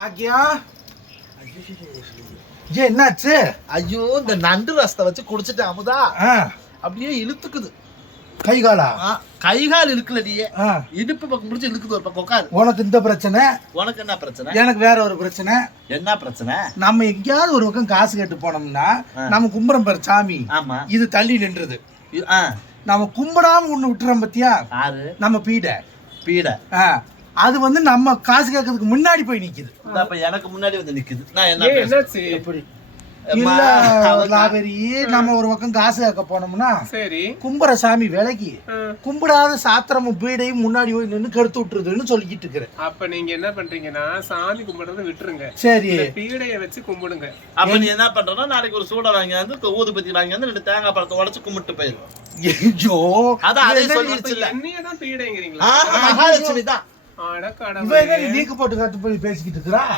ஆக்கியா ஏன் என்னாச்சு? ஐயோ இந்த நண்டு ரசத்தை வச்சு குடிச்சிட்டு அமுதா. அப்படியே இழுத்துக்குது. கை காலா கை கால் இழுக்கலடியே ஆ, இடுப்பு பக்கம் முடிச்சு இழுக்குது ஒரு பக்கம் உட்காரு. உனக்கு இந்த பிரச்சனை? உனக்கு என்ன பிரச்சனை? எனக்கு வேற ஒரு பிரச்சனை. என்ன பிரச்சனை? நம்ம எங்கேயாவது ஒரு பக்கம் காசு கேட்டு போனோம்னா. நம்ம கும்புறம் பாரு சாமி. ஆமா. இது தள்ளி நின்றுது. நம்ம கும்பிடாம ஒண்ணு விட்டுறோம் பத்தியா? நம்ம பீடை. பீடை. அது வந்து நம்ம காசு கேட்கறதுக்கு முன்னாடி போய் நிக்குது. அப்ப எனக்கு முன்னாடி வந்து நிக்குது. நான் என்ன எப்படி? இல்ல லாபரி. நம்ம ஒரு பக்கம் காசு கேட்க போனோம்னா சரி. கும்புற சாமி விலைக்கு ஆ, கும்பிடாத சாத்திரமும் பீடையும் முன்னாடி போய் நின்று கெடுத்து விட்டுருதுன்னு சொல்லிக்கிட்டு இருக்கிறேன். அப்ப நீங்க என்ன பண்றீங்கன்னா சாமி கும்பிடுறத விட்டுருங்க. சரி. பீடைய வச்சு கும்பிடுங்க. அப்ப நீ என்ன பண்றனா நாளைக்கு ஒரு சூடை வாங்கி வந்து ஊதுபத்தி வாங்கி வந்து ரெண்டு தேங்காய் பழத்தை உடைச்சு கும்பிட்டு போயிடும் ஐயோ. அதான் அதே இது என்ன சொல்லிடுச்சு இல்ல என்னையே தான் பீடைங்கிறீங்களா? மகாலட்சுமி தான். நீக்கு போட்டு கட்டு போய் பேசிக்கிட்டு இருக்கிறா?